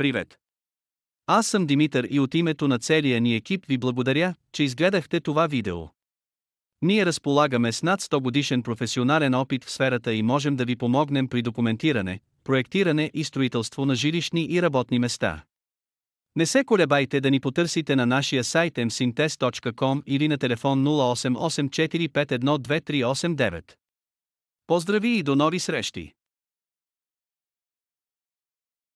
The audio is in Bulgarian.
Привет! Аз съм Димитър и от името на целия ни екип ви благодаря, че изгледахте това видео. Ние разполагаме с над 100 годишен професионален опит в сферата и можем да ви помогнем при документиране, проектиране и строителство на жилищни и работни места. Не се колебайте да ни потърсите на нашия сайт msintest.com или на телефон 0884512389. Поздрави и до нови срещи!